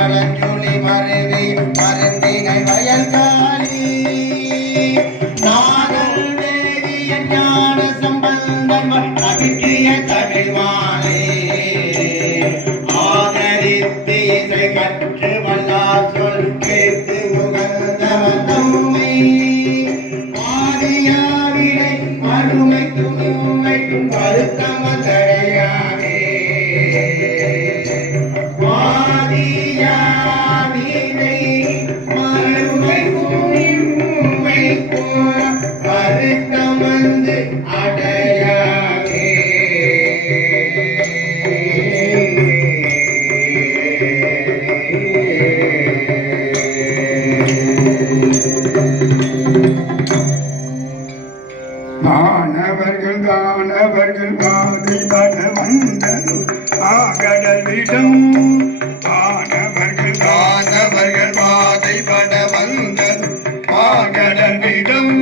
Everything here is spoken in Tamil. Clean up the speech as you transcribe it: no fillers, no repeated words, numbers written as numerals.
மரஞ்சுளி மருவி மருந்தினை வயல் காலி நாகல் வேதிய ஞான சம்பந்தம் அகிற்றிய தமிழ்வானே ஆதரித்து இசை கற்று வல்லார் சொல் கேட்டு உகந்தவன் தம்மை ஆதியாவினை அருமைக்கும் உண்மைக்கும் வருத்தம தடையானே ஆதியாவினை அருமைக்கும் உண்மைக்கும் வருத்தம் வந்து அடையானே மாணவர்கள் தானவர்கள் காதை பட வந்தது ஆகடலிடம் மாணவர்கள் தானவர்கள் பாதை பட வந்தது ஆகடலிடம்